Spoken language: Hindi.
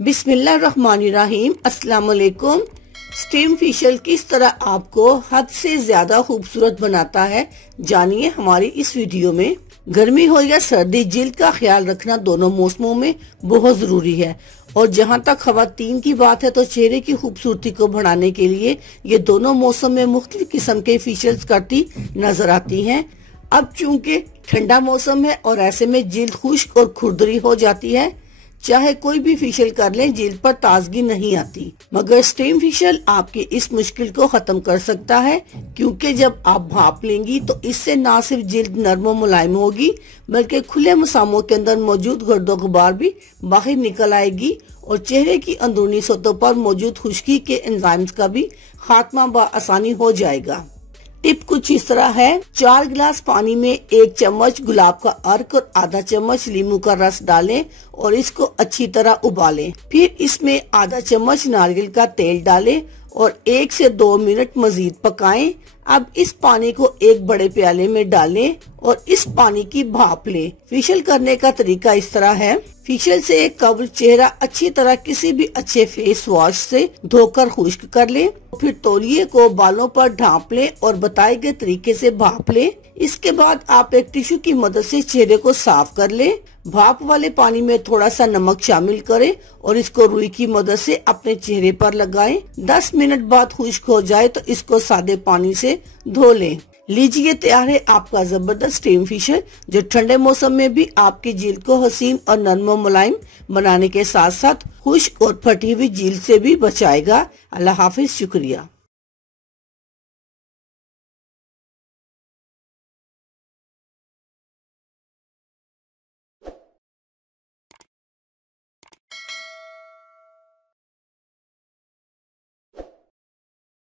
बिस्मिल्लाहिर्रहमानिर्रहीम। अस्सलाम वालेकुम। स्टीम फेशियल किस तरह आपको हद से ज्यादा खूबसूरत बनाता है, जानिए हमारी इस वीडियो में। गर्मी हो या सर्दी, जिल्द का ख्याल रखना दोनों मौसमों में बहुत जरूरी है। और जहां तक खवातीन की बात है तो चेहरे की खूबसूरती को बढ़ाने के लिए ये दोनों मौसम में मुख्तलिफ किस्म के फेशियल्स करती नजर आती हैं। अब चूंकि ठंडा मौसम है और ऐसे में जिल्द खुश्क और खुरदरी हो जाती है, चाहे कोई भी फेशियल कर लें जिल्द पर ताजगी नहीं आती, मगर स्टीम फेशियल आपकी इस मुश्किल को खत्म कर सकता है। क्योंकि जब आप भाप लेंगी तो इससे न सिर्फ जिल्द नरम और मुलायम होगी, बल्कि खुले मसामों के अंदर मौजूद गर्दो गुबार भी बाहर निकल आएगी और चेहरे की अंदरूनी सतहों पर मौजूद खुश्की के एंजाइम्स का भी खात्मा बआसानी हो जाएगा। टिप कुछ इस तरह है। 4 गिलास पानी में 1 चम्मच गुलाब का अर्क और आधा चम्मच लीमू का रस डालें और इसको अच्छी तरह उबालें। फिर इसमें आधा चम्मच नारियल का तेल डालें और 1 से 2 मिनट मजीद पकाएं। अब इस पानी को एक बड़े प्याले में डालें और इस पानी की भाप लें। फेशियल करने का तरीका इस तरह है। फेशियल से कबल चेहरा अच्छी तरह किसी भी अच्छे फेस वॉश से धोकर खुश्क कर लें। फिर तौलिए को बालों पर ढांप लें और बताए गए तरीके से भाप लें। इसके बाद आप एक टिश्यू की मदद से चेहरे को साफ कर लें। भाप वाले पानी में थोड़ा सा नमक शामिल करें और इसको रुई की मदद से अपने चेहरे पर लगाएं। 10 मिनट बाद खुश्क हो जाए तो इसको सादे पानी से धो लें। लीजिए तैयार है आपका जबरदस्त स्टीम फेशियल, जो ठंडे मौसम में भी आपकी जिल्द को हसीन और नरम और मुलायम बनाने के साथ साथ खुश्क और फटी हुई जिल्द से भी बचाएगा। अल्लाह हाफिज, शुक्रिया।